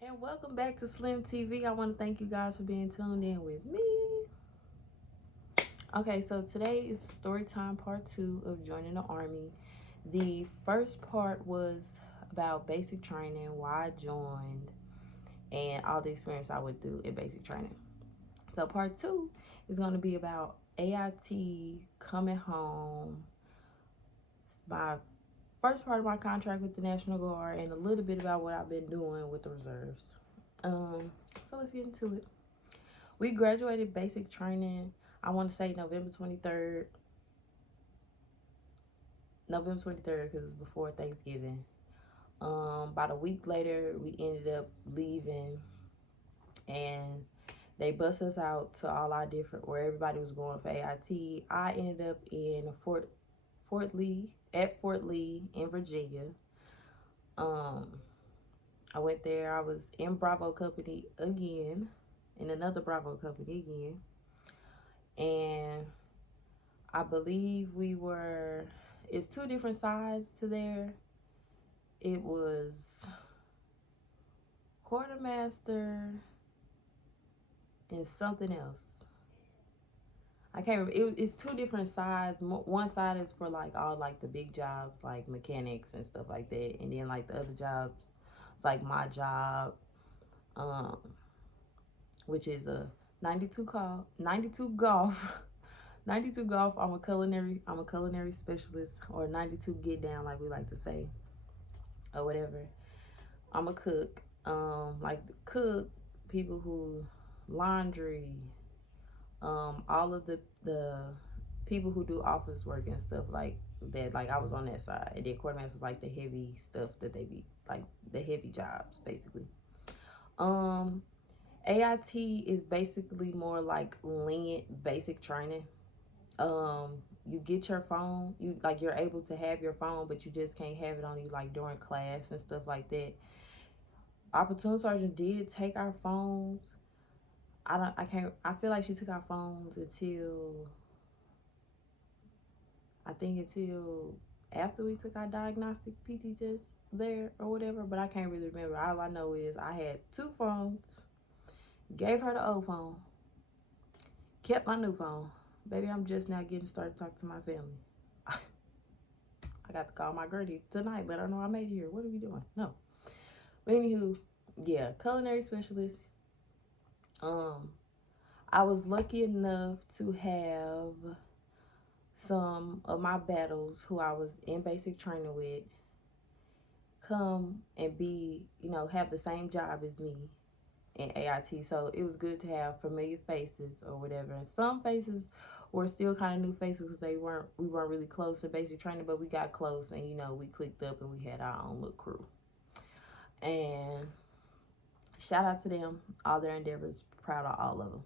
And welcome back to Slim TV. I want to thank you guys for being tuned in with me. Okay, so today is story time part 2 of joining the Army. The first part was about basic training, why I joined, and all the experience I went through in basic training. So part 2 is going to be about AIT, coming home, my first part of my contract with the National Guard, and a little bit about what I've been doing with the reserves. So let's get into it. We graduated basic training, I want to say November 23rd. November 23rd, because it's before Thanksgiving. About a week later, we ended up leaving, and they bust us out to all our different, where everybody was going for AIT. I ended up in Fort Lee in Virginia. I went there. I was in Bravo Company again, in another Bravo Company again, and I believe it's 2 different sides to there. It was quartermaster and something else. I can't remember. It's 2 different sides. One side is for like all like the big jobs, like mechanics and stuff like that, and then like the other jobs, it's like my job, um, which is a 92 golf. 92 golf. I'm a culinary specialist, or 92 get down, like we like to say, or whatever. I'm a cook. Like the cook, people who laundry, all of the people who do office work and stuff like that. Like I was on that side, and then quartermaster was like the heavy stuff that they be like, the heavy jobs basically. Um, AIT is basically more like lenient basic training. Um, you get your phone, you're able to have your phone, but you just can't have it on you like during class and stuff like that. Our platoon sergeant did take our phones. I feel like she took our phones until after we took our diagnostic PT test there or whatever, but I can't really remember. All I know is I had 2 phones, gave her the old phone, kept my new phone. Baby, I'm just now getting started talking to my family. I got to call my Gertie tonight, let her know I made it here. What are we doing? No. But anywho, yeah, culinary specialist. I was lucky enough to have some of my battles who I was in basic training with come and be, have the same job as me in AIT. So it was good to have familiar faces or whatever. And some faces were still kind of new faces because we weren't really close in basic training, but we got close, and we clicked up and we had our own little crew. And shout out to them, all their endeavors, proud of all of them.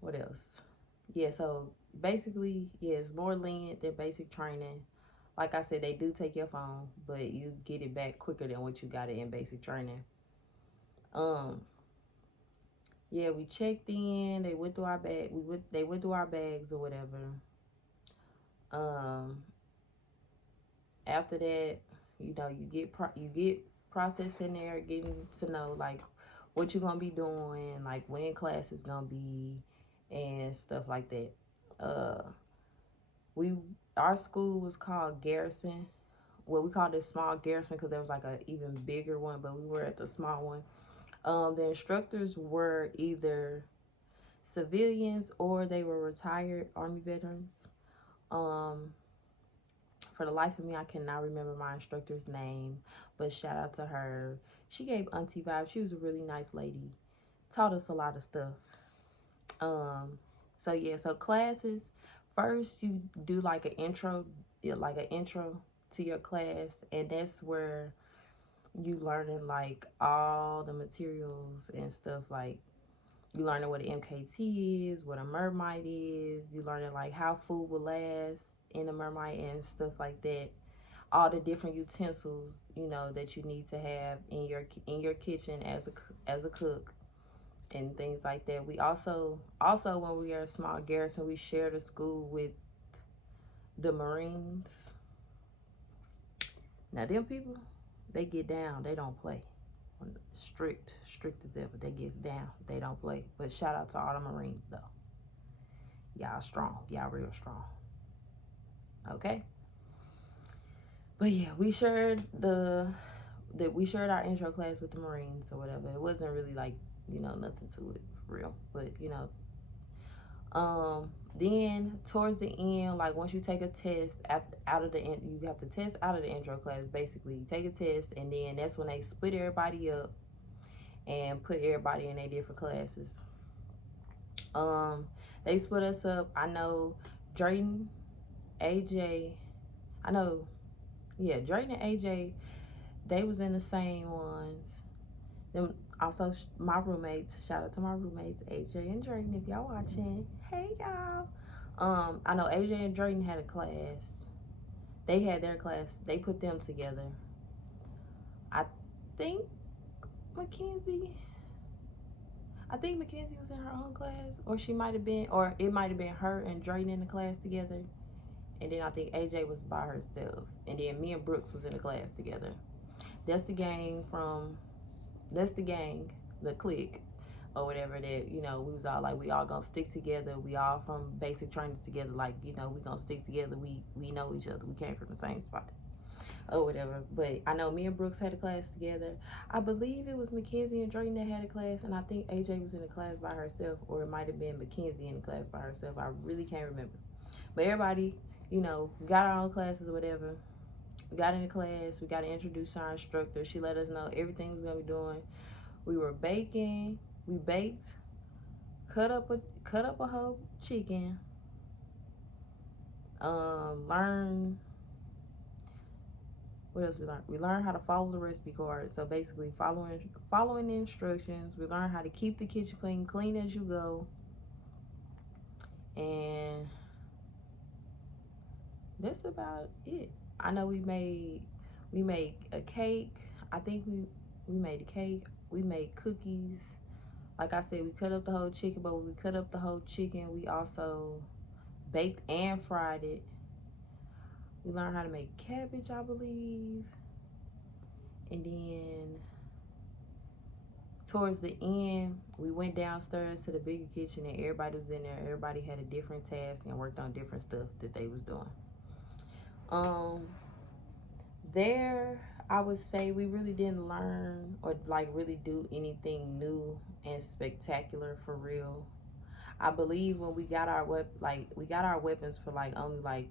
What else? Yeah, so basically, yeah, it's more lenient than basic training. Like I said, they do take your phone, but you get it back quicker than what you got it in basic training. Yeah, we checked in. They went through our bag. They went through our bags or whatever. Um, After that, you get processed in there, getting to know like what you're gonna be doing, like when class is gonna be, and stuff like that. Uh, we our school was called Garrison. Well, we called it small Garrison because there was like a even bigger one, but we were at the small one. The instructors were either civilians or they were retired Army veterans. For the life of me, I cannot remember my instructor's name, but shout out to her. She gave auntie vibes. She was a really nice lady taught us a lot of stuff. So yeah, so classes, first you do like an intro, to your class, and that's where you learning like all the materials and stuff. Like you learning what an MKT is, what a mermite is. You learning like how food will last in a mermite and stuff like that. All the different utensils, you know, that you need to have in your kitchen as a cook and things like that. We also when we are a small garrison, we share the school with the Marines. Now them people, they get down, they don't play. Strict as ever. They gets down, they don't play. But shout out to all the Marines though. Y'all strong, y'all real strong. Okay. But yeah, we shared our intro class with the Marines or whatever. It wasn't really like, you know, nothing to it for real. But you know, then towards the end, like once you take a test out of the end, you have to test out of the intro class. Basically, you take a test, and then that's when they split everybody up and put everybody in their different classes. They split us up. I know Drayton, AJ. I know, yeah, Drayton and AJ. They was in the same ones. Them also my roommates. Shout out to my roommates, AJ and Drayton. If y'all watching, hey y'all. I know AJ and Drayton had a class. They had their class. They put them together. I think Mackenzie. I think Mackenzie was in her own class, or she might have been, or it might have been her and Drayton in the class together. And then I think AJ was by herself, and then me and Brooks was in the class together. That's the gang, the clique, or whatever, that, you know, we was all like, we all gonna stick together. We all from basic trainings together. Like, you know, we gonna stick together. We know each other. We came from the same spot or whatever. But I know me and Brooks had a class together. I believe it was Mackenzie and Drayton that had a class, and I think AJ was in the class by herself, or it might have been Mackenzie in the class by herself. I really can't remember. But everybody, you know, got our own classes or whatever. We got in the class. We got to introduce our instructor. She let us know everything we was gonna be doing. We were baking. We baked. Cut up a whole chicken. Learn. What else we learned? We learned how to follow the recipe card. So basically, following the instructions. We learned how to keep the kitchen clean as you go. And that's about it. I know we made a cake. I think we made a cake. We made cookies. Like I said, we cut up the whole chicken, but when we cut up the whole chicken, we also baked and fried it. We learned how to make cabbage, I believe. And then towards the end, we went downstairs to the bigger kitchen, and everybody was in there. Everybody had a different task and worked on different stuff that they was doing. There, I would say we really didn't learn or like really do anything new and spectacular for real. I believe when we got our weapons for like only like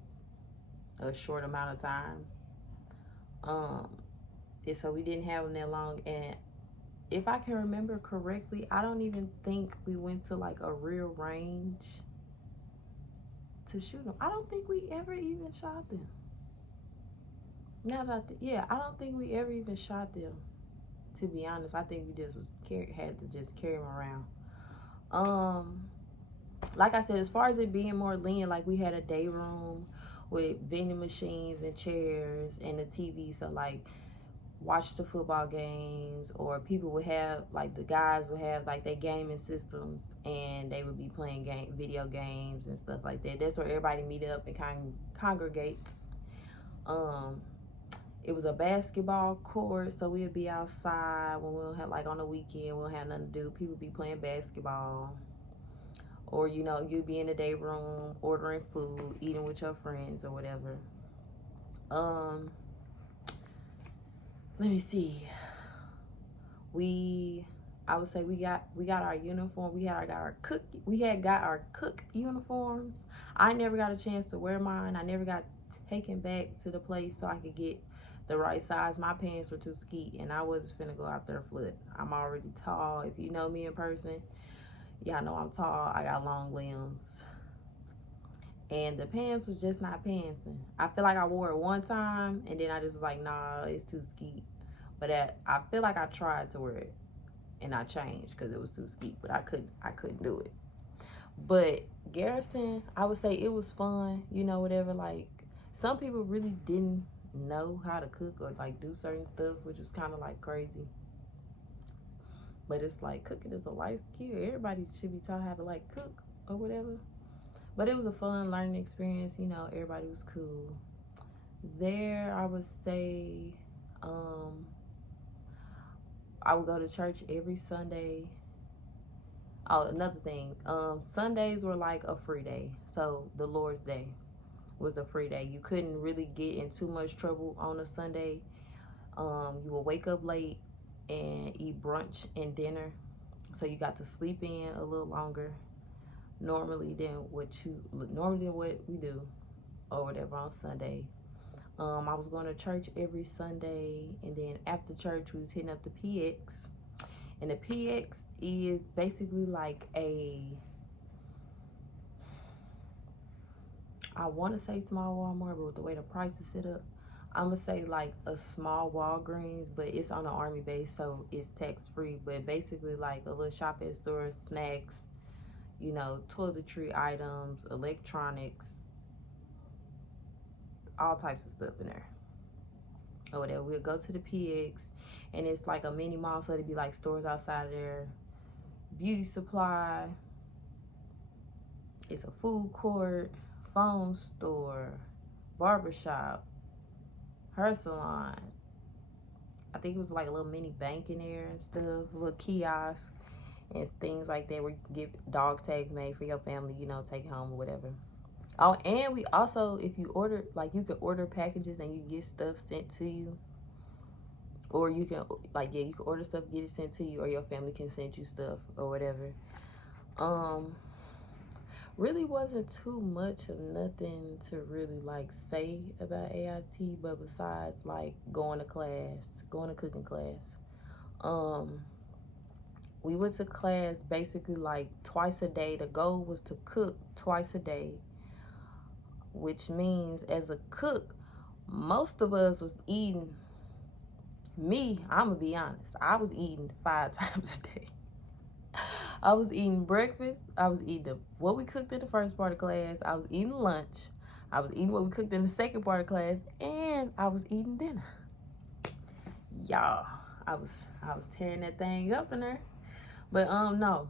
a short amount of time. And so we didn't have them that long. And if I can remember correctly, I don't even think we went to like a real range to shoot them. I don't think we ever even shot them. Now that I don't think we ever even shot them. To be honest, I think we just had to just carry them around. Like I said, as far as it being more lean, like we had a day room with vending machines and chairs and a TV. So like watch the football games, or people would have like the guys would have like their gaming systems, and they would be playing video games and stuff like that. That's where everybody meet up and congregate. It was a basketball court, so we'd be outside when we don't have, like on the weekend, we don't have nothing to do. People be playing basketball. Or, you know, you'd be in the day room ordering food, eating with your friends or whatever. Let me see. I would say we got our uniform. We had got our cook uniforms. I never got a chance to wear mine. I never got taken back to the place so I could get the right size. My pants were too skeet, and I wasn't finna go out there flood. I'm already tall. If you know me in person, y'all know I'm tall. I got long limbs. And the pants was just not pantsing. I feel like I wore it one time, and then I just was like, nah, it's too skeet. But I feel like I tried to wear it, and I changed because it was too skeet. But I couldn't do it. But Garrison, I would say it was fun, you know, whatever. Like, some people really didn't know how to cook or like do certain stuff, which was kind of like crazy. But it's like cooking is a life skill. Everybody should be taught how to like cook or whatever. But it was a fun learning experience, you know, everybody was cool. There, I would say, I would go to church every Sunday. Oh, another thing, Sundays were like a free day. So the Lord's Day was a free day. You couldn't really get in too much trouble on a Sunday. You would wake up late and eat brunch and dinner, so you got to sleep in a little longer normally than what we do or whatever on Sunday. I was going to church every Sunday, and then after church we was hitting up the PX, and the PX is basically like I want to say small Walmart, but with the way the price is set up, I'm gonna say like a small Walgreens, but it's on an army base, so it's tax free. But basically like a little shopping store, snacks, you know, toiletry items, electronics, all types of stuff in there. Or whatever. We'll go to the PX, and it's like a mini mall, so it'd be like stores outside of there, beauty supply. It's a food court, phone store, barbershop, hair salon. I think it was like a little mini bank in there and stuff, a little kiosk and things like that where you can get dog tags made for your family, you know, take home or whatever. Oh, and we also, if you order, like you can order packages and you get stuff sent to you. Or you can, like, yeah, you can order stuff, get it sent to you, or your family can send you stuff or whatever. Really wasn't too much of nothing to really like say about AIT, but besides like going to cooking class. We went to class basically like twice a day. The goal was to cook twice a day, which means as a cook, most of us was eating. Me, I'm gonna be honest, I was eating 5 times a day. I was eating breakfast. I was eating what we cooked in the first part of class. I was eating lunch. I was eating what we cooked in the second part of class, and I was eating dinner. Y'all, I was tearing that thing up in there. But no,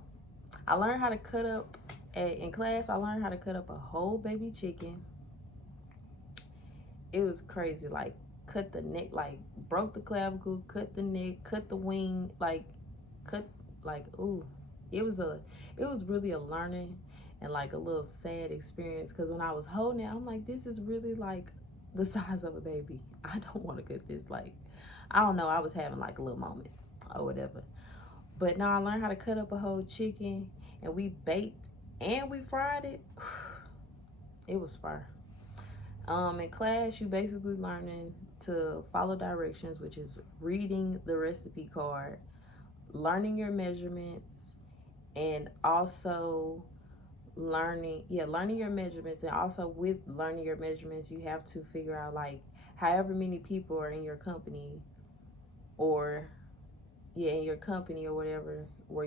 I learned how to cut up in class. I learned how to cut up a whole baby chicken. It was crazy. Like, cut the neck, like broke the clavicle, cut the neck, cut the wing, like cut, like, ooh. It was really a learning and like a little sad experience, because when I was holding it, I'm like, this is really like the size of a baby. I don't want to cut this. Like, I don't know, I was having like a little moment or whatever. But now I learned how to cut up a whole chicken, and we baked and we fried it. It was fire. In class, you basically learning to follow directions, which is reading the recipe card, learning your measurements, and also learning your measurements. And also with learning your measurements, you have to figure out like however many people are in your company, or in your company or whatever, where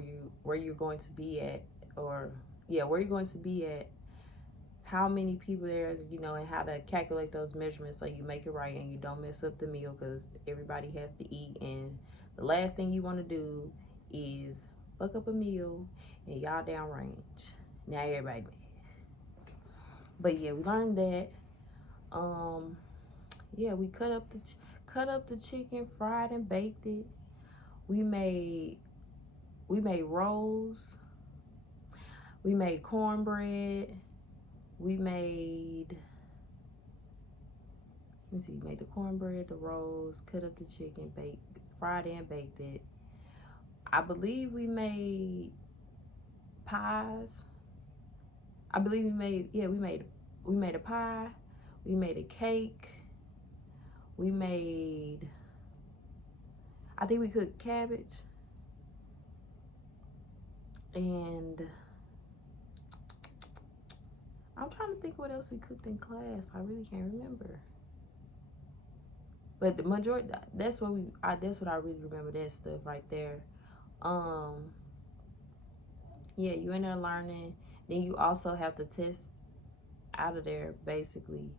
you're going to be at, or where you're going to be at, how many people there is, you know, and how to calculate those measurements so you make it right and you don't mess up the meal, because everybody has to eat, and the last thing you want to do is fuck up a meal and y'all downrange. Now everybody mad. But yeah, we learned that. We cut up the chicken, fried and baked it. We made rolls. We made cornbread. We made made the cornbread, the rolls, cut up the chicken, fried and baked it. I believe we made pies. I believe we made a pie. We made a cake. We made, I think we cooked cabbage, and I'm trying to think what else we cooked in class. I really can't remember. But the majority, that's what that's what I really remember, that stuff right there. Um, yeah, you in there learning. Then you also have to test out of there, basically.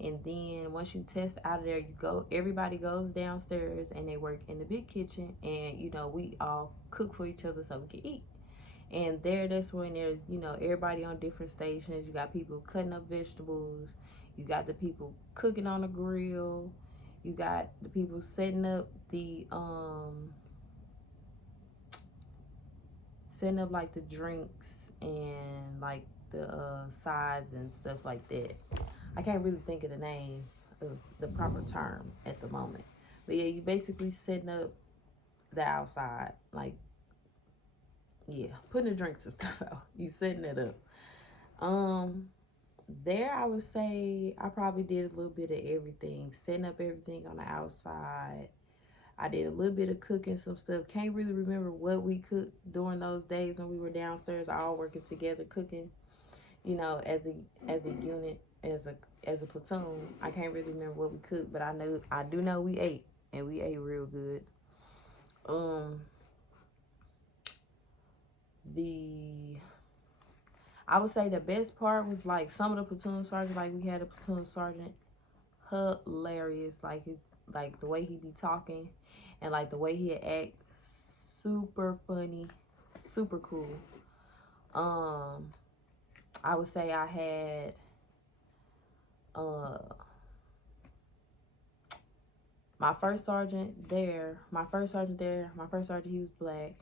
And then once you test out of there, everybody goes downstairs and they work in the big kitchen. And, we all cook for each other so we can eat. And that's when there's, everybody on different stations. You got people cutting up vegetables. You got the people cooking on the grill. You got the people setting up like the drinks and like the sides and stuff like that. I can't really think of the name of the proper term at the moment. But yeah, you basically setting up the outside, like, yeah, putting the drinks and stuff out. You setting it up. There I would say I probably did a little bit of everything. Setting up everything on the outside. I did a little bit of cooking some stuff. Can't really remember what we cooked during those days when we were downstairs, all working together, cooking, as a unit, as a platoon. I can't really remember what we cooked, but I do know we ate, and we ate real good. I would say the best part was like some of the platoon sergeants. Like, we had a platoon sergeant, hilarious. Like, it's like the way he be talking and like the way he act, super funny, super cool. I would say I had my first sergeant there, he was black.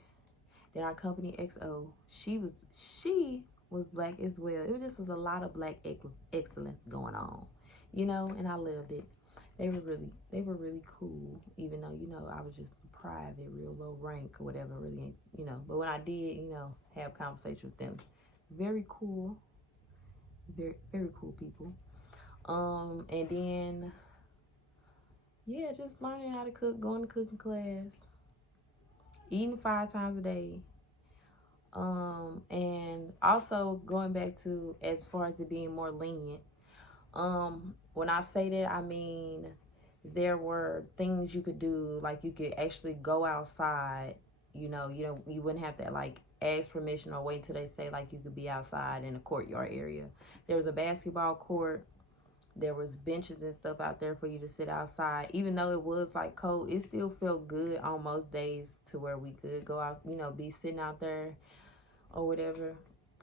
Then our company XO, she was black as well. It was a lot of black excellence going on, and I loved it. They were really cool, even though, I was just private, real low rank or whatever, really, but when I did, have conversation with them, very cool, very, very cool people. And then, yeah, just learning how to cook, going to cooking class, eating 5 times a day. And also going back to, as far as it being more lenient, when I say that, I mean there were things you could do, like you could actually go outside, you wouldn't have to like ask permission or wait till they say like you could be outside in the courtyard area. There was a basketball court. There was benches and stuff out there for you to sit outside. Even though it was like cold, it still felt good on most days to where we could go out, be sitting out there or whatever.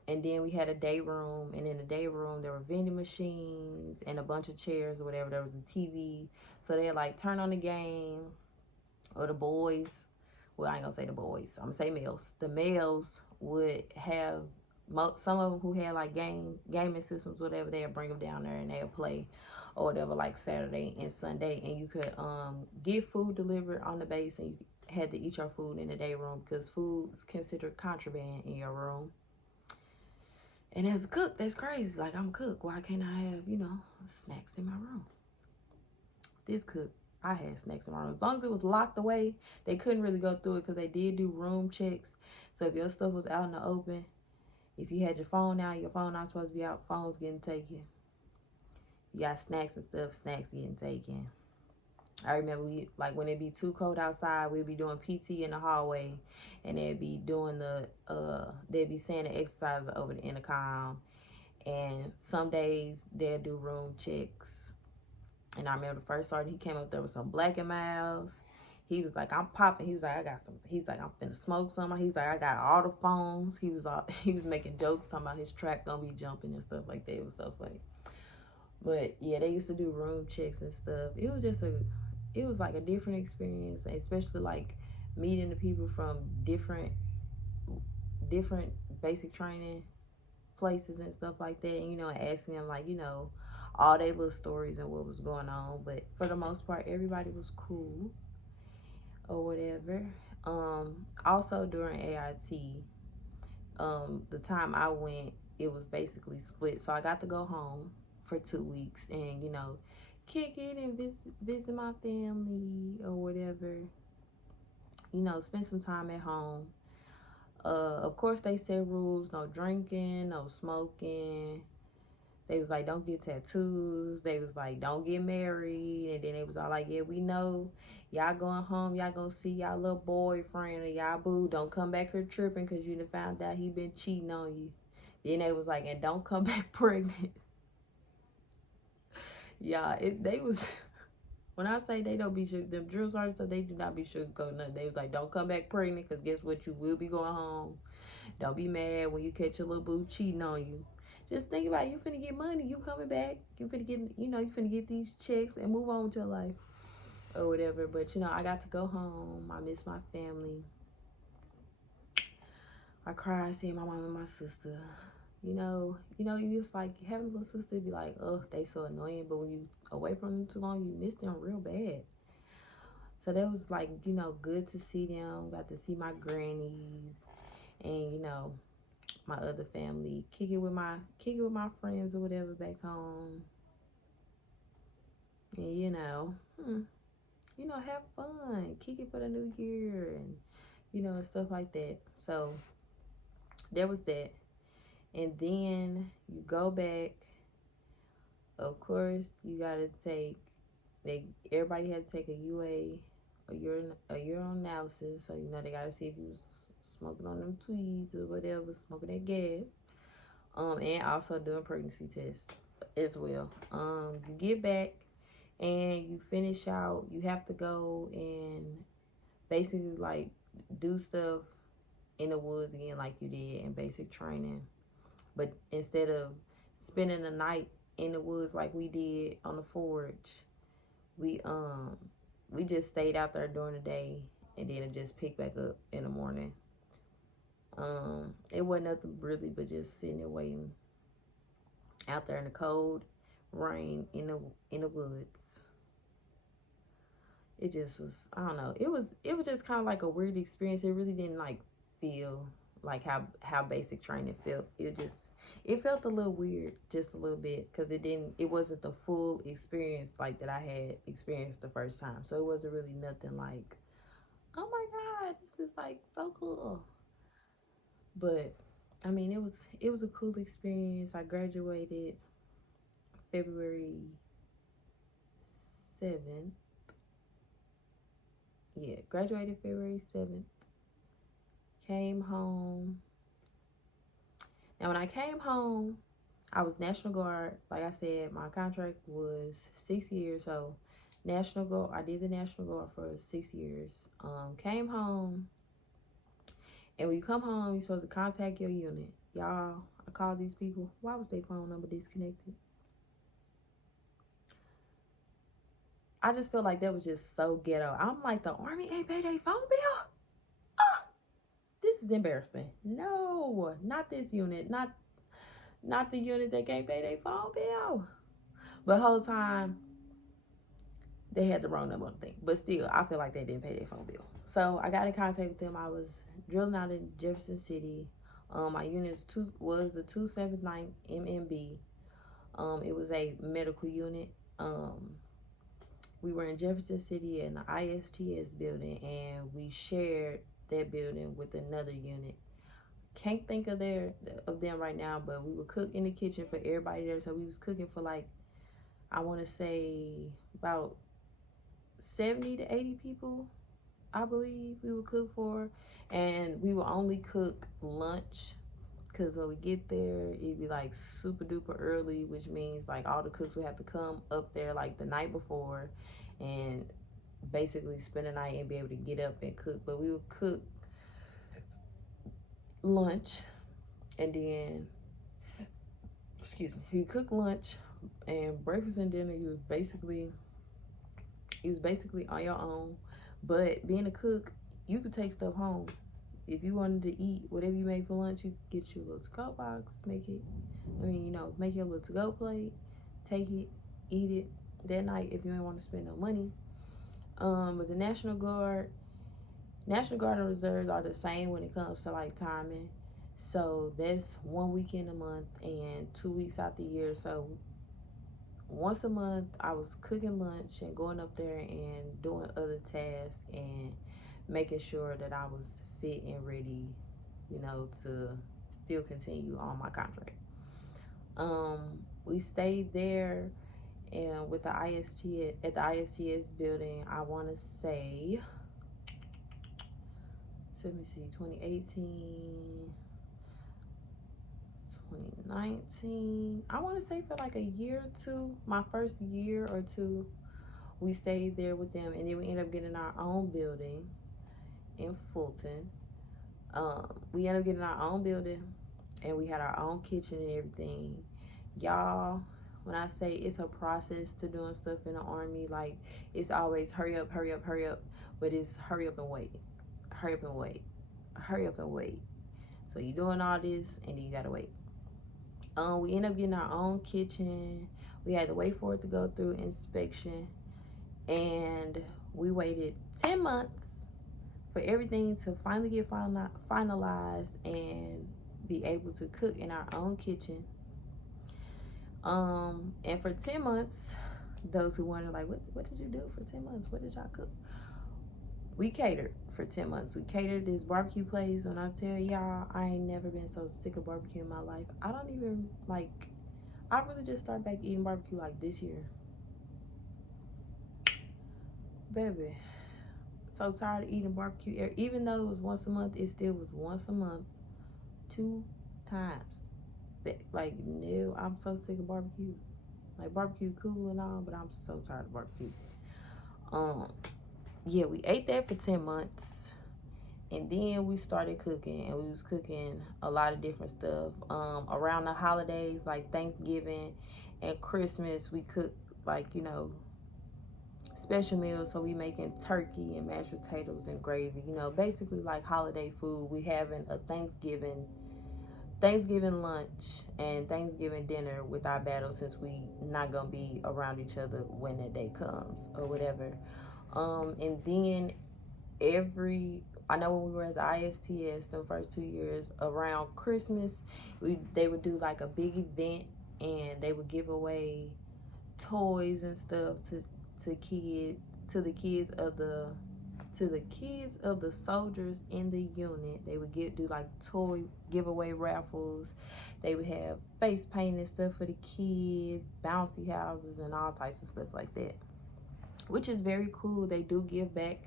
And then we had a day room, and in the day room there were vending machines and a bunch of chairs or whatever. There was a TV, so they'd like turn on the game, or the boys, well, I ain't gonna say the boys, I'm gonna say males. The males would have some of them who had like gaming systems, whatever, they'd bring them down there and they'd play or whatever, like Saturday and Sunday. And you could get food delivered on the base, and you had to eat your food in the day room because food's considered contraband in your room. And as a cook, that's crazy. Like, I'm a cook. Why can't I have, snacks in my room? This cook, I had snacks in my room. As long as it was locked away, they couldn't really go through it because they did do room checks. So if your stuff was out in the open, if you had your phone out, your phone not supposed to be out, phone's getting taken. You got snacks and stuff, snacks getting taken. I remember when it be too cold outside, we'd be doing PT in the hallway, and they'd be doing they'd be saying the exercises over the intercom. And some days they'd do room checks. And I remember the first sergeant, he came up there with some Black and Miles. He was like, I'm popping. He was like, he's like, I'm finna smoke some. He was like, I got all the phones. He was making jokes talking about his track gonna be jumping and stuff like that. It was so funny. But yeah, they used to do room checks and stuff. It was like a different experience, especially like meeting the people from different basic training places and stuff like that, and asking them like, all their little stories and what was going on. But for the most part, everybody was cool or whatever. Also during AIT, the time I went, it was basically split. So I got to go home for 2 weeks and, kick it and visit my family or whatever. You know, spend some time at home. Of course, they set rules: no drinking, no smoking. They was like, don't get tattoos. They was like, don't get married. And then they was all like, yeah, we know y'all going home. Y'all gonna see y'all little boyfriend or y'all boo. Don't come back here tripping because you done found out he been cheating on you. Then they was like, and don't come back pregnant. Yeah, they was. When I say they don't be sugar, them drill sergeants, they do not be sugarcoating nothing. They was like, don't come back pregnant because guess what? You will be going home. Don't be mad when you catch your little boo cheating on you. Just think about it. You finna get money. You coming back. You finna get, you finna get these checks and move on with your life or whatever. But, I got to go home. I miss my family. I cried seeing my mom and my sister. You just like having a little sister be like, oh, they so annoying. But when you away from them too long, you miss them real bad. So that was like, good to see them. Got to see my grannies and, my other family, kick it with my friends or whatever back home. And have fun. Kick it for the new year and and stuff like that. So there was that. And then you go back. Of course, you gotta take everybody had to take a UA, a urine analysis. So they gotta see if you was smoking on them tweeds or whatever, smoking that gas. And also doing pregnancy tests as well. You get back and you finish out. You have to go and basically like do stuff in the woods again like you did in basic training. But instead of spending the night in the woods like we did on the forge, we just stayed out there during the day and then it just picked back up in the morning. It wasn't nothing really but just sitting there waiting out there in the cold rain in the woods. It just was, I don't know, it was just kind of like a weird experience. It really didn't like feel like how basic training felt. It felt a little weird, just a little bit, because it wasn't the full experience like that I had experienced the first time. So it wasn't really nothing like, oh my god, this is like so cool. But I mean, it was a cool experience. I graduated February 7th. Yeah, graduated February 7th. Came home. Now, when I came home, I was National Guard. Like I said, my contract was 6 years. So, National Guard, I did the National Guard for 6 years. Came home. And when you come home, you're supposed to contact your unit. Y'all, I called these people. Why was their phone number disconnected? I just feel like that was just so ghetto. I'm like, the Army ain't paid their phone bill? Oh, this is embarrassing. No, not this unit. Not the unit that can't pay their phone bill. But the whole time, they had the wrong number on the thing. But still, I feel like they didn't pay their phone bill. So I got in contact with them. I was drilling out in Jefferson City. My unit was the 279th MMB. It was a medical unit. We were in Jefferson City in the ISTS building, and we shared that building with another unit. Can't think of them right now, but we would cook in the kitchen for everybody there. So we was cooking for like, I want to say about 70 to 80 people, I believe we would cook for. And we would only cook lunch, because when we get there, it'd be like super duper early, which means like all the cooks would have to come up there like the night before and basically spend the night and be able to get up and cook. But we would cook lunch and then, we cook lunch and breakfast and dinner. You was basically on your own. But being a cook, you could take stuff home. If you wanted to eat whatever you made for lunch, you could get you a little to-go box, make your little to-go plate, take it, eat it that night if you ain't want to spend no money. But the National Guard and Reserves are the same when it comes to like timing. So that's 1 week in a month and 2 weeks out the year. So once a month I was cooking lunch and going up there and doing other tasks and making sure that I was fit and ready, you know, to still continue on my contract. We stayed there and with the IST at the ISTS building, I want to say, let me see, 2018, 2019. I want to say for like a year or two, my first year or two, we stayed there with them, and then we ended up getting our own building in Fulton. We ended up getting our own building, and we had our own kitchen and everything. Y'all, when I say it's a process to doing stuff in the Army, like, it's always hurry up, hurry up, hurry up, but it's hurry up and wait, hurry up and wait, hurry up and wait. So you're doing all this, and then you gotta wait. We ended up getting our own kitchen. We had to wait for it to go through inspection, and we waited 10 months for everything to finally get finalized and be able to cook in our own kitchen. And for 10 months, those who wonder, like, what did you do for 10 months? What did y'all cook? We catered for 10 months. We catered this barbecue place. When I tell y'all, I ain't never been so sick of barbecue in my life. I don't even, like, I really just started back eating barbecue, like, this year. Baby, so tired of eating barbecue. Even though it was once a month, it still was once a month, 2 times. Like, no, I'm so sick of barbecue. Like, barbecue cool and all, but I'm so tired of barbecue. Yeah, we ate that for 10 months. And then we started cooking, and we was cooking a lot of different stuff. Around the holidays, like Thanksgiving and Christmas, we cooked, like, you know, special meals. So we making turkey and mashed potatoes and gravy, you know, basically like holiday food. We having a Thanksgiving lunch and Thanksgiving dinner with our battle, since we not gonna be around each other when that day comes or whatever. And then I know when we were at the ISTS the first 2 years, around Christmas, they would do like a big event, and they would give away toys and stuff to kids to the kids of the soldiers in the unit. They would do like toy giveaway raffles. They would have face painting stuff for the kids, bouncy houses, and all types of stuff like that, which is very cool. They do give back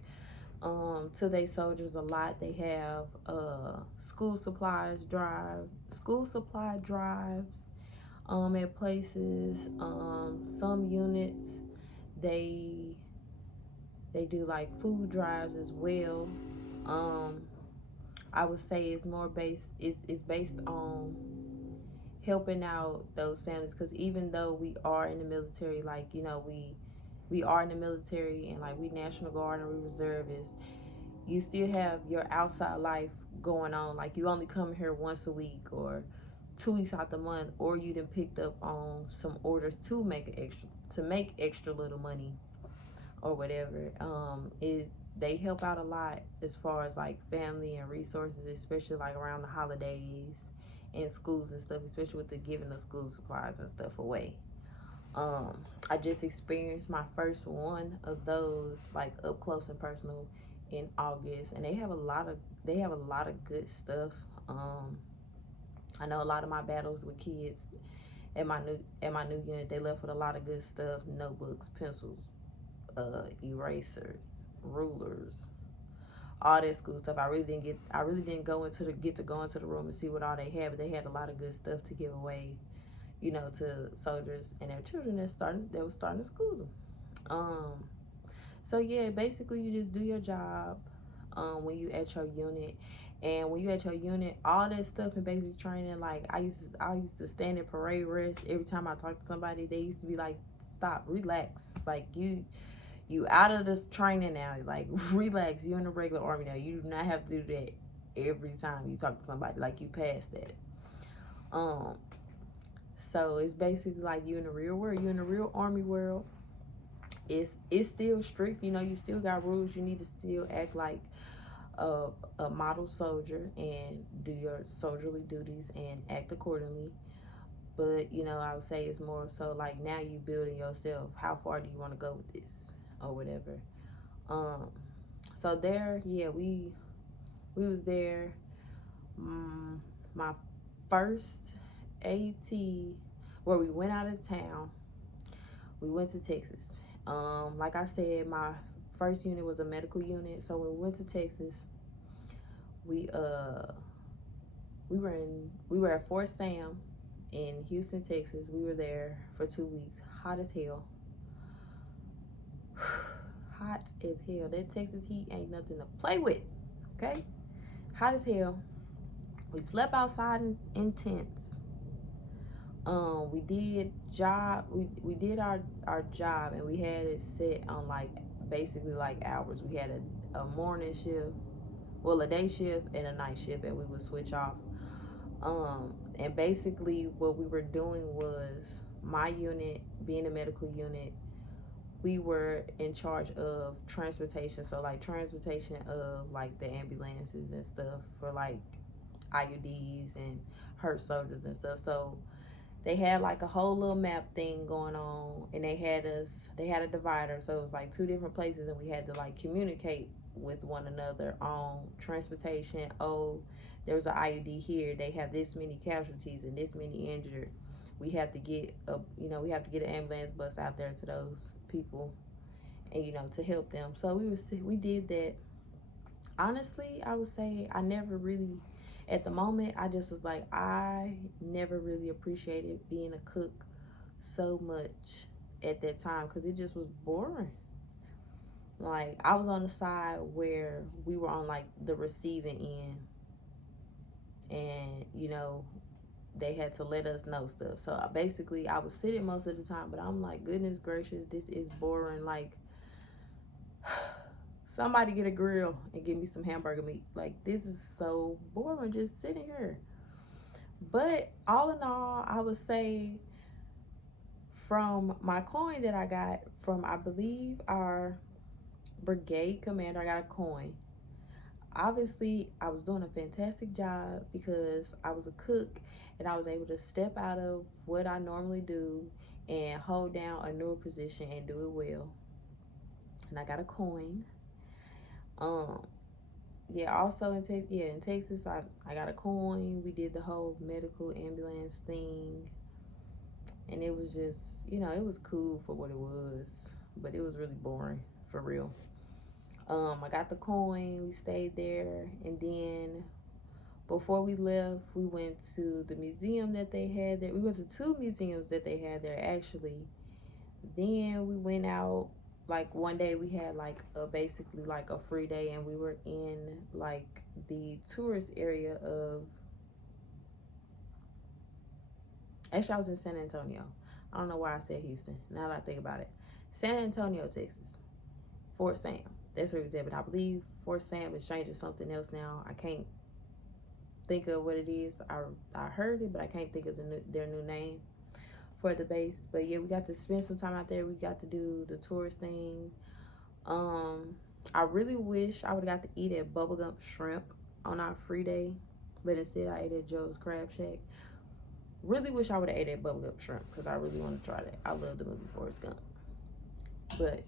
to their soldiers a lot. They have school supply drives at places. Some units, they do like food drives as well. I would say it's more based on helping out those families, because even though we are in the military, like, you know, we are in the military, and like we National Guard and we reservists, you still have your outside life going on. Like, you only come here once a week or 2 weeks out the month, or you done picked up on some orders to make extra little money or whatever. They help out a lot as far as like family and resources, especially like around the holidays and schools and stuff, especially with the giving of school supplies and stuff away. I just experienced my first one of those, like, up close and personal in August, and they have a lot of good stuff. I know a lot of my battles with kids at my new unit, they left with a lot of good stuff: notebooks, pencils, erasers, rulers, all that school stuff. I really didn't get to go into the room and see what all they had, but they had a lot of good stuff to give away, you know, to soldiers and their children that was starting to school. So yeah, basically you just do your job when you at your unit. And when you at your unit, all that stuff in basic training, like I used to stand in parade rest every time I talked to somebody. They used to be like, stop, relax. Like, you out of this training now. Like, relax. You in the regular Army now. You do not have to do that every time you talk to somebody. Like, you passed that. So it's basically like you in the real world. You in the real Army world. It's still strict. You know, you still got rules. You need to still act like a model soldier and do your soldierly duties and act accordingly. But you know, I would say it's more so like now you building yourself. How far do you want to go with this or whatever? Um, so there, yeah, we was there. My first AT where we went out of town, we went to Texas. Like I said, my first unit was a medical unit. So when we went to Texas, we we were at Fort Sam in Houston, Texas. We were there for 2 weeks. Hot as hell. Hot as hell. That Texas heat ain't nothing to play with. Okay? Hot as hell. We slept outside in tents. We did job. We did our job, and we had it set on like basically like hours. We had a morning shift, well, a day shift and a night shift, and we would switch off. And basically what we were doing was my unit, being a medical unit, we were in charge of transportation. So like transportation of like the ambulances and stuff for like IUDs and hurt soldiers and stuff. So they had like a whole little map thing going on, and they had a divider, so it was like two different places, and we had to like communicate with one another on transportation. Oh, there's an IUD here, they have this many casualties and this many injured. We have to get an ambulance bus out there to those people, and to help them. So we did that. Honestly, I would say I never really, at the moment, I just was like, I never really appreciated being a cook so much at that time because it just was boring. Like, I was on the side where we were on like the receiving end, and they had to let us know stuff. So basically, I was sitting most of the time, but I'm like, goodness gracious, this is boring. Like, somebody get a grill and give me some hamburger meat. Like, this is so boring just sitting here. But all in all, I would say from my coin that I got from, I believe, our brigade commander, I got a coin. Obviously, I was doing a fantastic job because I was a cook and I was able to step out of what I normally do and hold down a newer position and do it well. And I got a coin. Yeah, also in Texas, I got a coin. We did the whole medical ambulance thing, and it was just, it was cool for what it was, but it was really boring for real. I got the coin. We stayed there, and then before we left, we went to the museum that they had there. We went to two museums that they had there actually. Then we went out, like one day we had like basically like a free day, and we were in like the tourist area of, actually I was in San Antonio. I don't know why I said Houston, now that I think about it. San Antonio, Texas. Fort Sam. That's where we was at, but I believe Fort Sam is changing something else now. I can't think of what it is. I heard it, but I can't think of their new name for the base. But yeah, we got to spend some time out there. We got to do the tourist thing. I really wish I would have got to eat at Bubblegum Shrimp on our free day, but instead I ate at Joe's Crab Shack. Really wish I would have ate at Bubblegum Shrimp because I really want to try that. I love the movie Forrest Gump. But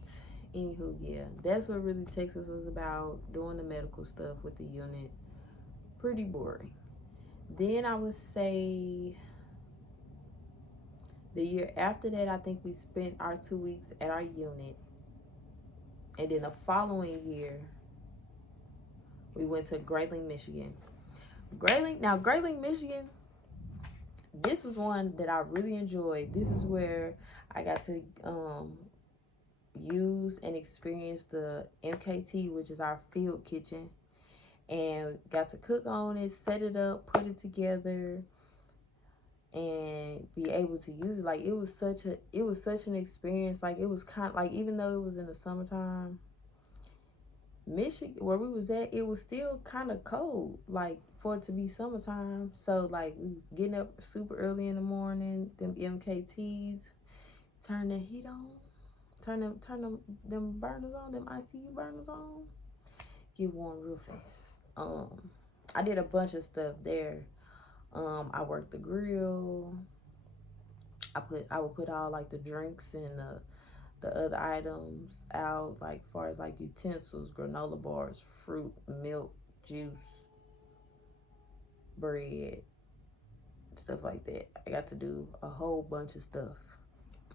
anywho, yeah, that's what really Texas was about, doing the medical stuff with the unit. Pretty boring. Then I would say the year after that, I think we spent our 2 weeks at our unit. And then the following year, we went to Grayling, Michigan. Grayling, Michigan, this was one that I really enjoyed. This is where I got to use and experience the MKT, which is our field kitchen, and got to cook on it, set it up, put it together, and be able to use it. Like, it was such an experience. Like, it was kind of like, even though it was in the summertime, Michigan, where we was at, it was still kind of cold, like, for it to be summertime. So like, we was getting up super early in the morning, them MKTs, turn the heat on, turn them burners on, them ICU burners on, get warm real fast. I did a bunch of stuff there. I worked the grill. I would put all like the drinks and the other items out, like far as like utensils, granola bars, fruit, milk, juice, bread, stuff like that. I got to do a whole bunch of stuff.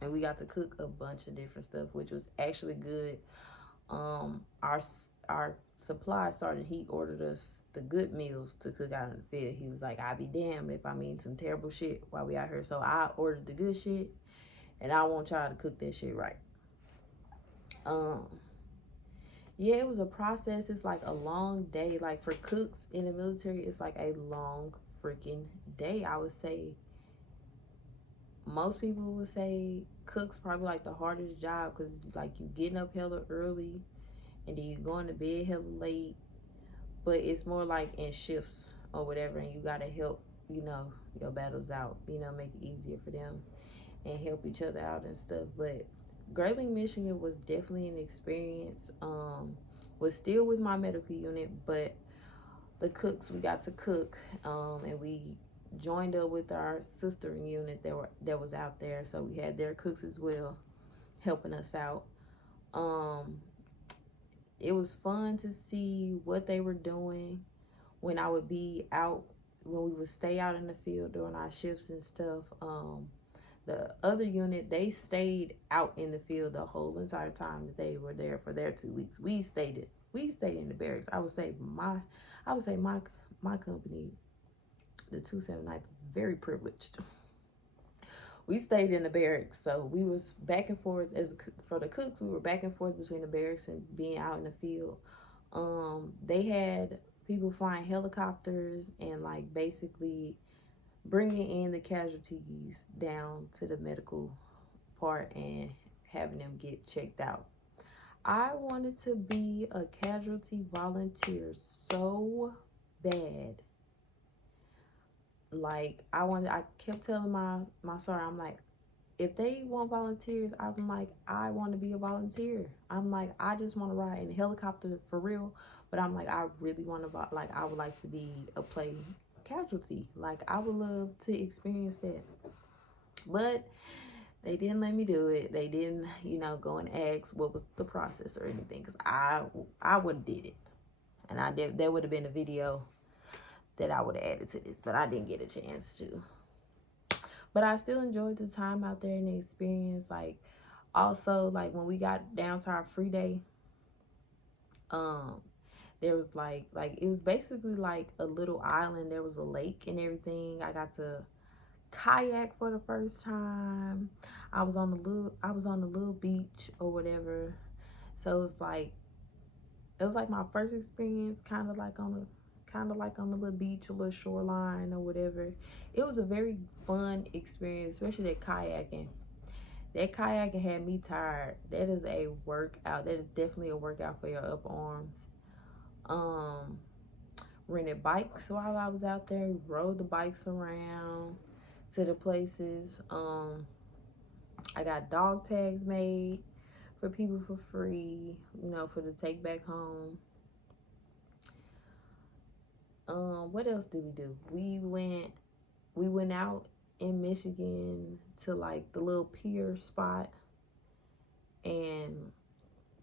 And we got to cook a bunch of different stuff, which was actually good. Our supply sergeant, he ordered us the good meals to cook out in the field. He was like, I'll be damned if I mean some terrible shit while we out here. So I ordered the good shit, and I want y'all to cook that shit right. Um, yeah, it was a process. It's like a long day. Like for cooks in the military, it's like a long freaking day. I would say most people would say cooks probably like the hardest job, because like you getting up hella early and then you going to bed hella late. But it's more like in shifts or whatever, and you gotta help, your battles out, make it easier for them and help each other out and stuff. But Grayling, Michigan was definitely an experience. Was still with my medical unit, but the cooks, we got to cook, and we joined up with our sister unit that was out there, so we had their cooks as well helping us out. um it was fun to see what they were doing when I would be out, when we would stay out in the field during our shifts and stuff. The other unit, they stayed out in the field the whole entire time that they were there for their 2 weeks. We stayed in the barracks. I would say my company, the 279th, very privileged. We stayed in the barracks, so we was back and forth. As for the cooks, we were back and forth between the barracks and being out in the field. They had people flying helicopters and like basically bringing in the casualties down to the medical part and having them get checked out. I wanted to be a casualty volunteer so bad. Like I kept telling my sir, I'm like, if they want volunteers, I'm like, I want to be a volunteer. I'm like, I just want to ride in a helicopter for real. But I'm like, I really want to, like, I would like to be a play casualty. Like, I would love to experience that. But they didn't let me do it. They didn't, go and ask what was the process or anything. Because I would have did it. And there would have been a video that I would have added to this. But I didn't get a chance to. But I still enjoyed the time out there and the experience. Like, also, like, when we got down to our free day, there was like it was basically like a little island. There was a lake and everything. I got to kayak for the first time. I was on the little beach or whatever. So it was like my first experience, kind of like on the little beach, a little shoreline or whatever. It was a very fun experience, especially that kayaking. That kayaking had me tired. That is a workout. That is definitely a workout for your upper arms. Um, Rented bikes while I was out there. Rode the bikes around to the places. I got dog tags made for people for free, for the take back home. What else did we do? We went out in Michigan to like the little pier spot and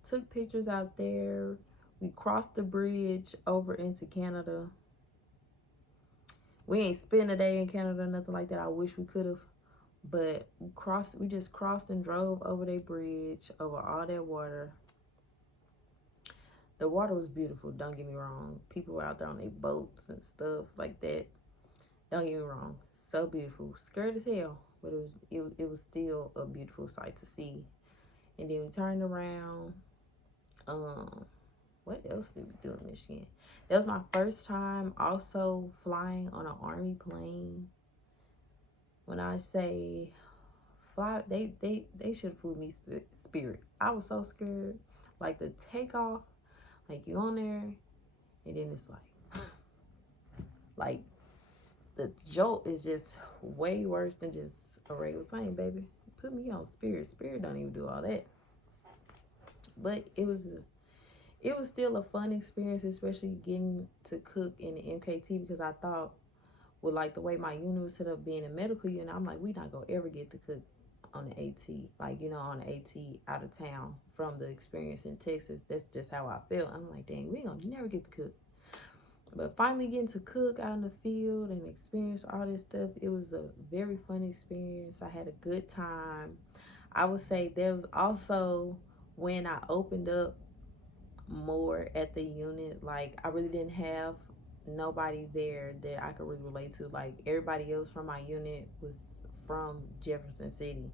took pictures out there. We crossed the bridge over into Canada. We ain't spent a day in Canada or nothing like that. I wish we could have. But we just crossed and drove over that bridge, over all that water. The water was beautiful, don't get me wrong. People were out there on their boats and stuff like that. Don't get me wrong. So beautiful. Scared as hell. But it was still a beautiful sight to see. And then we turned around. What else did we do in Michigan? That was my first time also flying on an Army plane. When I say fly, they should have flew me Spirit. I was so scared. Like the takeoff, like you on there, and then it's like the jolt is just way worse than just a regular plane, baby. Put me on Spirit. Spirit don't even do all that. But it was still a fun experience, especially getting to cook in the MKT, because I thought with like the way my unit was set up being a medical unit, I'm like, we not gonna ever get to cook on the AT, like, you know, on the AT out of town from the experience in Texas. That's just how I felt. I'm like, dang, we gonna never get to cook. But finally getting to cook out in the field and experience all this stuff, it was a very fun experience. I had a good time. I would say there was also when I opened up more at the unit, like I really didn't have nobody there that I could really relate to. Like everybody else from my unit was from Jefferson City,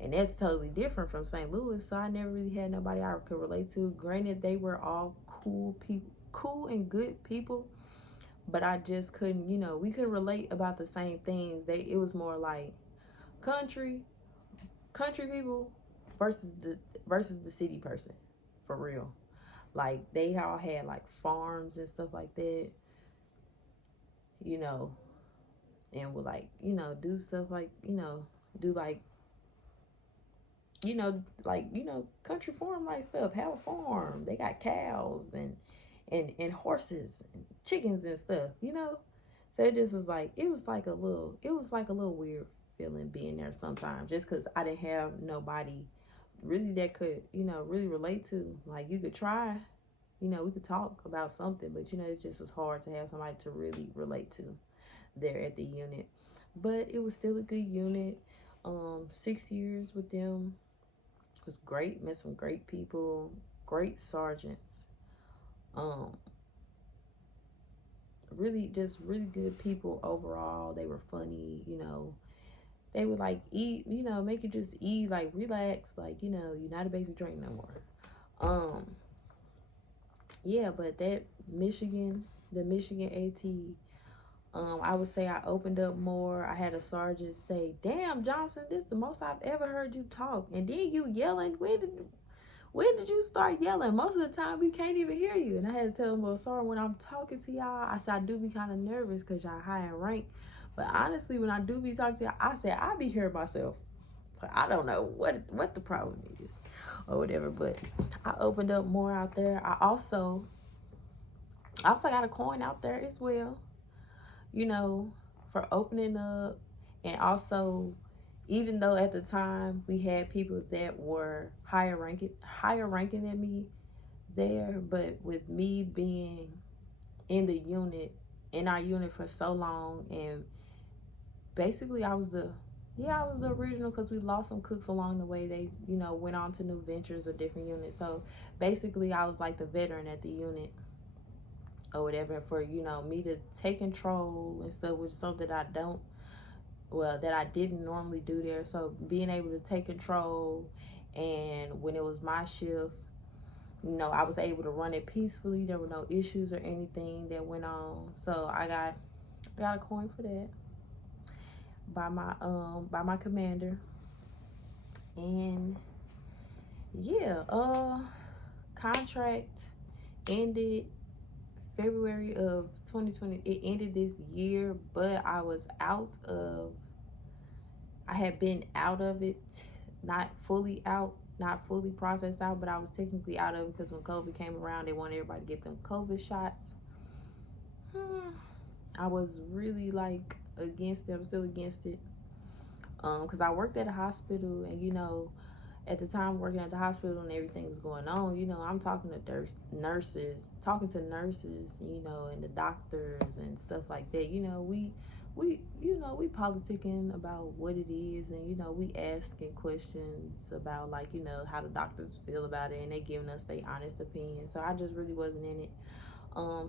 and that's totally different from St. Louis, so I never really had nobody I could relate to. Granted, they were all cool people, cool and good people, but I just couldn't, you know, we couldn't relate about the same things. It was more like country people versus the city person, for real. Like they all had like farms and stuff like that, you know, and would like, you know, do stuff like, you know, do like, you know, like, you know, country farm like stuff, have a farm. They got cows and horses and chickens and stuff, you know. So it just was like, it was like a little weird feeling being there sometimes, just because I didn't have nobody really that could, you know, really relate to. Like you could try, you know, we could talk about something, but you know, it just was hard to have somebody to really relate to there at the unit. But it was still a good unit. 6 years with them was great. Met some great people, great sergeants. Um, really good people overall. They were funny, you know. They would like eat, you know, make you just eat, like relax, like, you know, you're not a basic drink no more. Um, yeah, but that the Michigan AT, I would say I opened up more. I had a sergeant say, "Damn, Johnson, this is the most I've ever heard you talk." And then you yelling. When did you start yelling? Most of the time we can't even hear you. And I had to tell him, "Well, sorry, when I'm talking to y'all, I said I do be kind of nervous because y'all high in rank. But honestly, when I do be talking to y'all, I said I be hearing myself. So I don't know what the problem is or whatever. But I opened up more out there. I also got a coin out there as well, you know, for opening up. And also, even though at the time we had people that were higher ranking than me there, but with me being in our unit for so long, and basically I was the original, because we lost some cooks along the way. They, you know, went on to new ventures or different units. So basically I was like the veteran at the unit or whatever, for, you know, me to take control and stuff, which is something that I didn't normally do there. So being able to take control, and when it was my shift, you know, I was able to run it peacefully. There were no issues or anything that went on. So I got a coin for that by my commander. And yeah, contract ended February of 2020. It ended this year, but I had been out of it, not fully out, not fully processed out, but I was technically out of it because when COVID came around, they wanted everybody to get them COVID shots. I was really like against it. I'm still against it. Because I worked at a hospital, and you know, at the time working at the hospital and everything was going on, you know, I'm talking to nurses, you know, and the doctors and stuff like that. You know, we politicking about what it is, and you know, we asking questions about, like, you know, how the doctors feel about it, and they giving us their honest opinion. So I just really wasn't in it.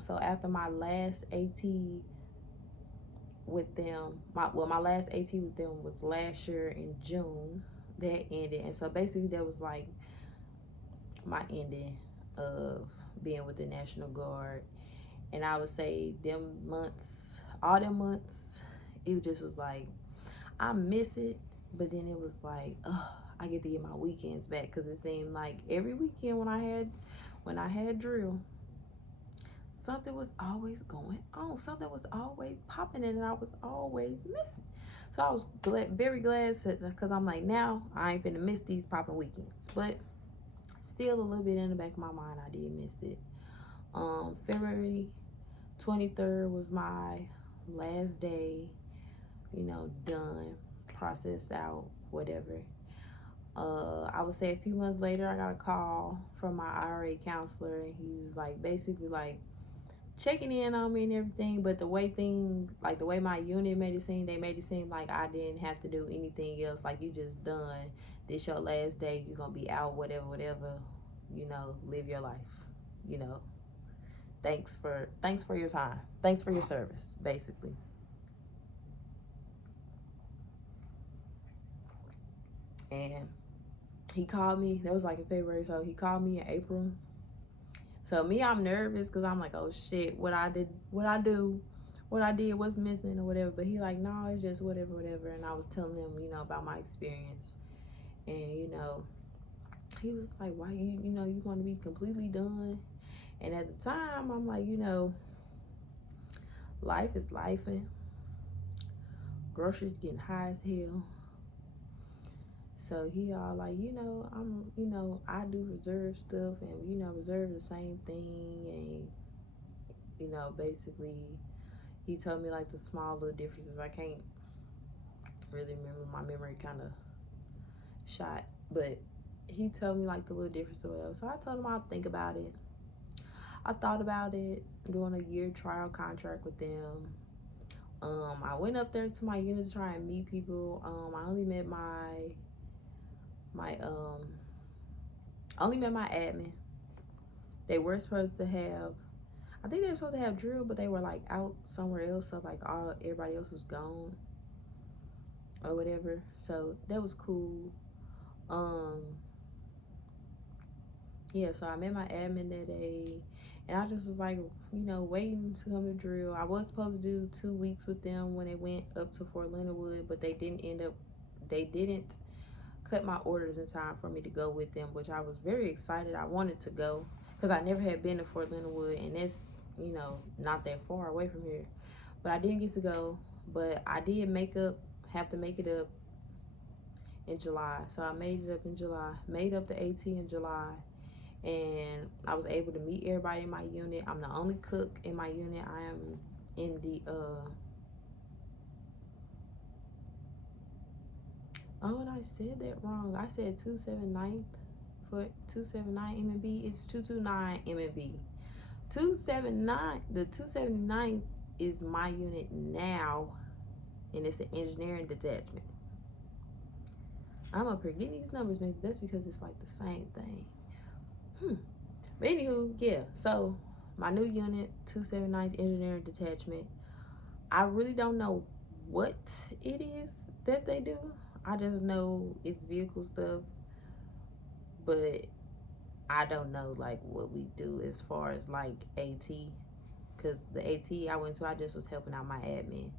So after my last AT with them, my last AT with them was last year in June. That ended, and so basically that was like my ending of being with the National Guard. And I would say all them months, it just was like, I miss it, but then it was like, I get to get my weekends back, because it seemed like every weekend when I had drill, something was always going on. Something was always popping in, and I was always missing. So I was very glad, because I'm like, now I ain't finna miss these popping weekends. But still, a little bit in the back of my mind, I did miss it. February 23rd was my last day, you know, done, processed out, whatever. I would say a few months later, I got a call from my IRA counselor, and he was like, basically like checking in on me and everything. But the way things, like the way my unit made it seem, they made it seem like I didn't have to do anything else. Like, you just done. This your last day. You're gonna be out, whatever, whatever. You know, live your life. You know, thanks for your time. Thanks for your service, basically. And he called me. That was like in February, so he called me in April. So me, I'm nervous because I'm like, oh shit, what I did, what I did, what's missing or whatever. But he like, no, it's just whatever, whatever. And I was telling him, you know, about my experience, and you know, he was like, why you know, you want to be completely done? And at the time, I'm like, you know, life is life, and groceries getting high as hell. So he all like, you know, you know, I do reserve stuff, and you know, reserve the same thing, and you know, basically, he told me like the small little differences. I can't really remember, my memory kind of shot, but he told me like the little difference or whatever. So I told him I'll think about it. I thought about it, doing a year trial contract with them. I went up there to my unit to try and meet people. I only met my only met my admin. They were supposed to have, I think they were supposed to have drill, but they were like out somewhere else, so like everybody else was gone or whatever. So that was cool. Um, yeah, so I met my admin that day, and I just was like, you know, waiting to come to drill. I was supposed to do 2 weeks with them when they went up to Fort Leonard Wood, but they didn't cut my orders in time for me to go with them, which I was very excited. I wanted to go because I never had been to Fort Leonard Wood, and it's, you know, not that far away from here. But I didn't get to go, but I did have to make it up in July. So I made it up in July, made up the AT in July, and I was able to meet everybody in my unit. I'm the only cook in my unit. I am in the oh, and I said that wrong. I said 279th for 279 MB. It's 229 MB. 279, the 279 is my unit now, and it's an engineering detachment. I'm up here getting these numbers mixed. That's because it's like the same thing. But anywho, yeah. So my new unit, 279th Engineering Detachment. I really don't know what it is that they do. I just know it's vehicle stuff, but I don't know like what we do as far as like AT. Cause the AT I went to, I just was helping out my admin,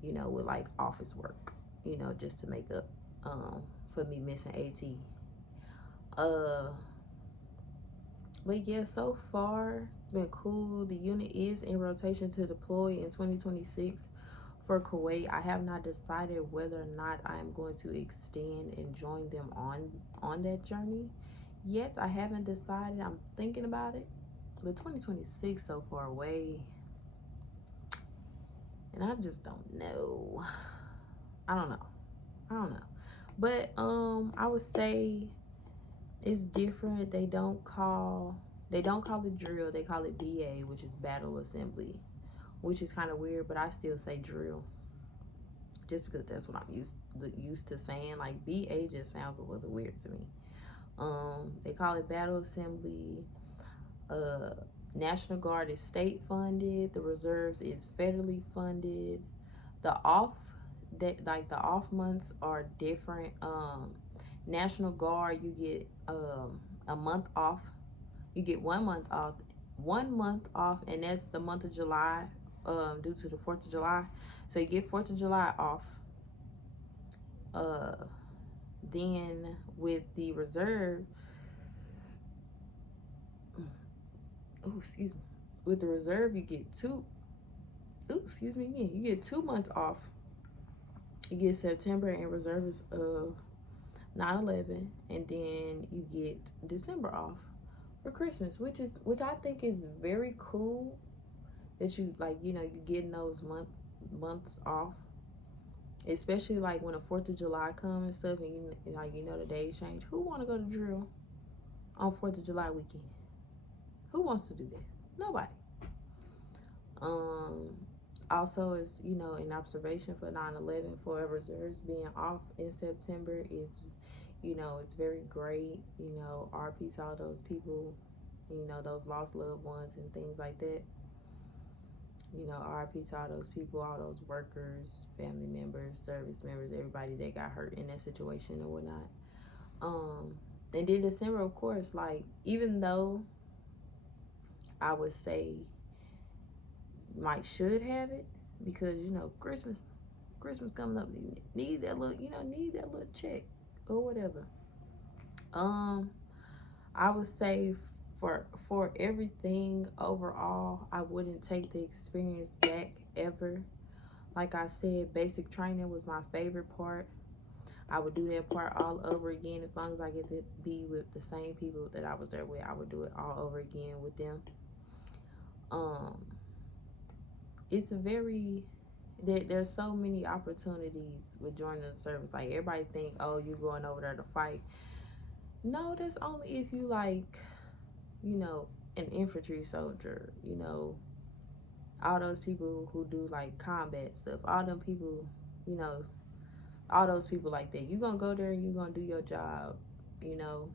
you know, with like office work, you know, just to make up for me missing AT. But yeah, so far it's been cool. The unit is in rotation to deploy in 2026 for Kuwait. I have not decided whether or not I am going to extend and join them on that journey yet. I haven't decided. I'm thinking about it. But 2026 so far away, and I just don't know. I don't know. I don't know. But I would say it's different. They don't call it drill. They call it BA, which is battle assembly, which is kind of weird, but I still say drill just because that's what I'm used to saying. Like BA just sounds a little weird to me. They call it battle assembly. National Guard is state funded. The reserves is federally funded. The off the off months are different. National Guard, you get a month off. You get 1 month off, 1 month off, and that's the month of July, due to the 4th of July. So you get 4th of July off. Then with the reserve, oh excuse me, with the reserve you get excuse me again, you get 2 months off. You get September and reserves of 9/11, and then you get December off for Christmas, which I think is very cool that you like, you know, you getting those months off, especially like when the 4th of July come and stuff, and the days change. Who want to go to drill on 4th of July weekend? Who wants to do that? Nobody. Um, Also, is an observation for 9/11 for reserves being off in September is, it's very great. RP to all those people, those lost loved ones and things like that. RP to all those people, all those workers, family members, service members, everybody that got hurt in that situation or whatnot. And then December, of course, like, even though I would say might should have it, because Christmas coming up, need that little check or whatever. I would say for everything overall, I wouldn't take the experience back ever. Like I said, basic training was my favorite part. I would do that part all over again as long as I get to be with the same people that I was there with. I would do it all over again with them. It's a very there's so many opportunities with joining the service. Like, everybody think, oh, you going over there to fight. No, that's only if you like, an infantry soldier. All those people who do like combat stuff. All them people, you know, all those people like that. You gonna go there and you gonna do your job, you know,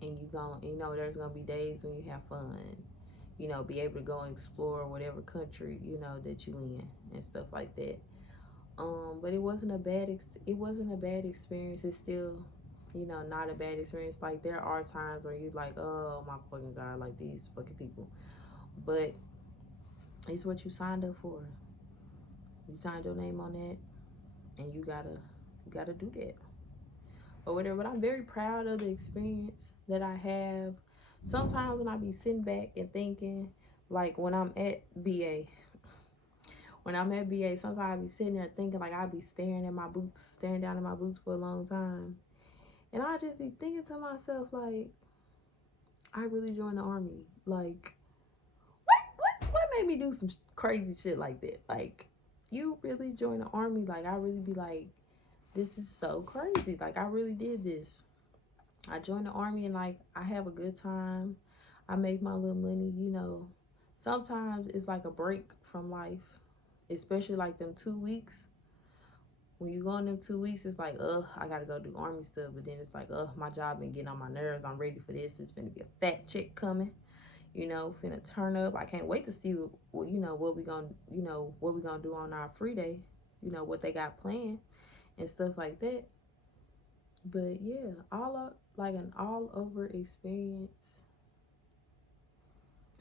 and there's gonna be days when you have fun. Be able to go and explore whatever country that you in and stuff like that. But it wasn't a bad experience. It's still, not a bad experience. Like, there are times where you like, oh my fucking god, like, these fucking people. But it's what you signed up for. You signed your name on that, and you gotta do that or whatever. But I'm very proud of the experience that I have. Sometimes when I be sitting back and thinking, like, when I'm at BA, sometimes I be sitting there thinking, like, I be staring down at my boots for a long time. And I just be thinking to myself, like, I really joined the army. Like, what made me do some crazy shit like that? Like, you really joined the army? Like, I really be like, this is so crazy. Like, I really did this. I joined the army, and like, I have a good time. I make my little money, Sometimes it's like a break from life, especially like them 2 weeks. When you go in them 2 weeks, it's like, I gotta go do army stuff. But then it's like, my job been getting on my nerves. I'm ready for this. It's finna be a fat check coming, finna turn up. I can't wait to see what we gonna do on our free day, what they got planned and stuff like that. But yeah, an all over experience,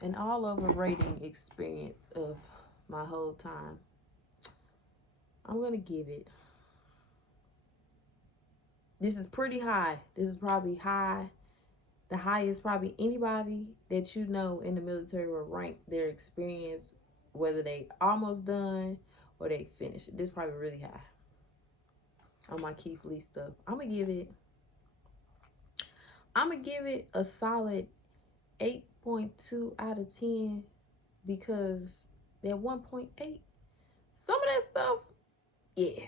an all over rating experience of my whole time. I'm gonna give it. This is pretty high. This is probably high. The highest probably anybody that in the military will rank their experience, whether they almost done or they finished. This is probably really high on my Keith Lee stuff. I'm gonna give it a solid 8.2 out of 10, because that 1.8, some of that stuff, yeah,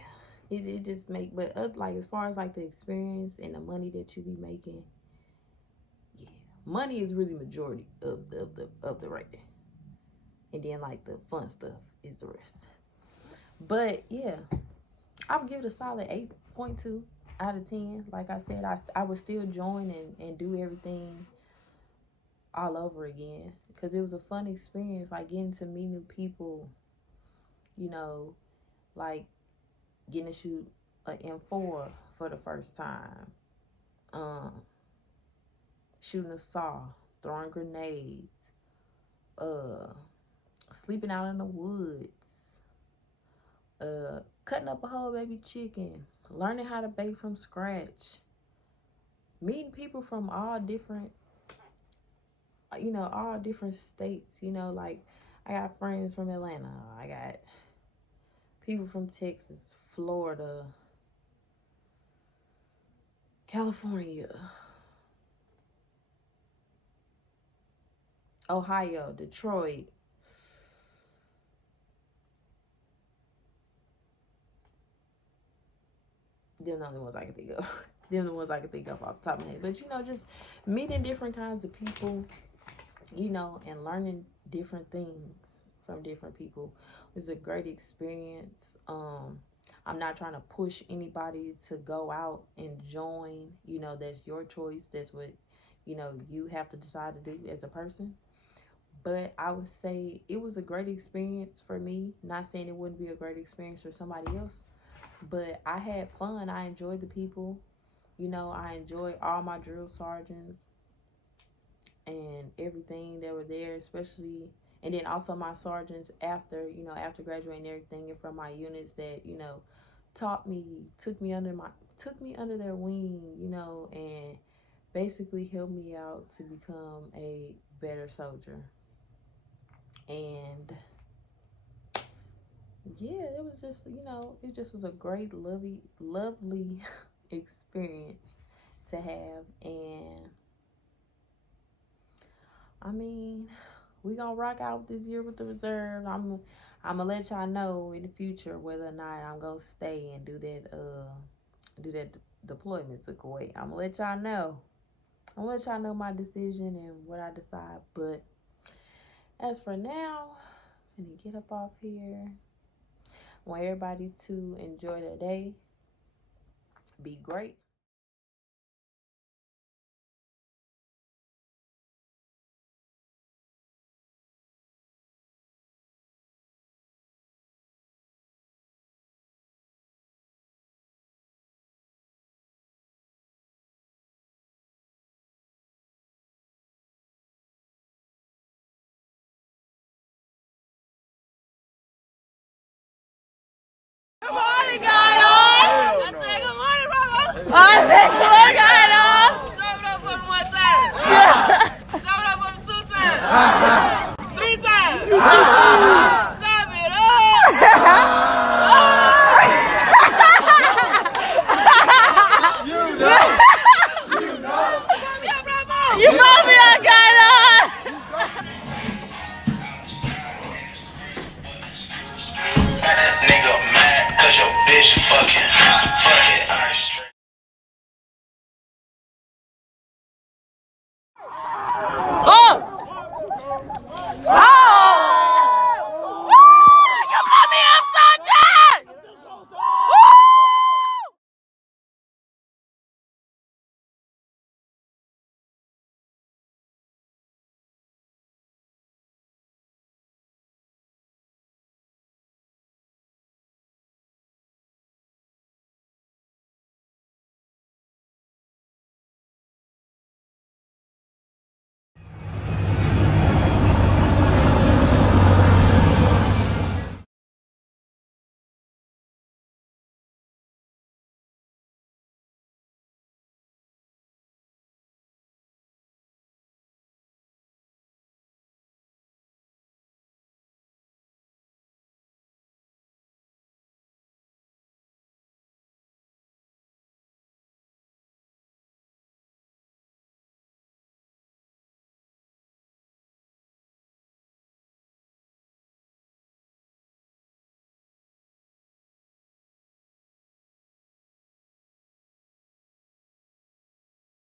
it just make, but like, as far as like the experience and the money that you be making, yeah, money is really majority of the rating, and then like the fun stuff is the rest. But yeah, I would give it a solid 8.2 out of 10. Like I said, I would still join and do everything all over again, because it was a fun experience, like getting to meet new people, like getting to shoot an M4 for the first time, shooting a saw, throwing grenades, sleeping out in the woods, cutting up a whole baby chicken, learning how to bake from scratch, meeting people from all different states. Like, I got friends from Atlanta, I got people from Texas, Florida, California, Ohio, Detroit, Them the only ones I can think of. Them the ones I can think of off the top of my head. But, you know, just meeting different kinds of people, you know, and learning different things from different people is a great experience. I'm not trying to push anybody to go out and join. You know, that's your choice. That's what, you know, you have to decide to do as a person. But I would say it was a great experience for me. Not saying it wouldn't be a great experience for somebody else, but I had fun. I enjoyed the people. You know, I enjoyed all my drill sergeants and everything that were there, especially, and then also my sergeants after, you know, after graduating and everything, and from my units that, you know, taught me, took me under their wing, you know, and basically helped me out to become a better soldier. And yeah, it was just, you know, it just was a great, lovely experience to have. And I mean, we gonna rock out this year with the reserve. I'm gonna let y'all know in the future whether or not I'm gonna stay and do that deployment to Kuwait. I'm gonna let y'all know. I'm gonna let y'all know my decision and what I decide. But as for now, I'm gonna get up off here. I want everybody to enjoy their day. Be great.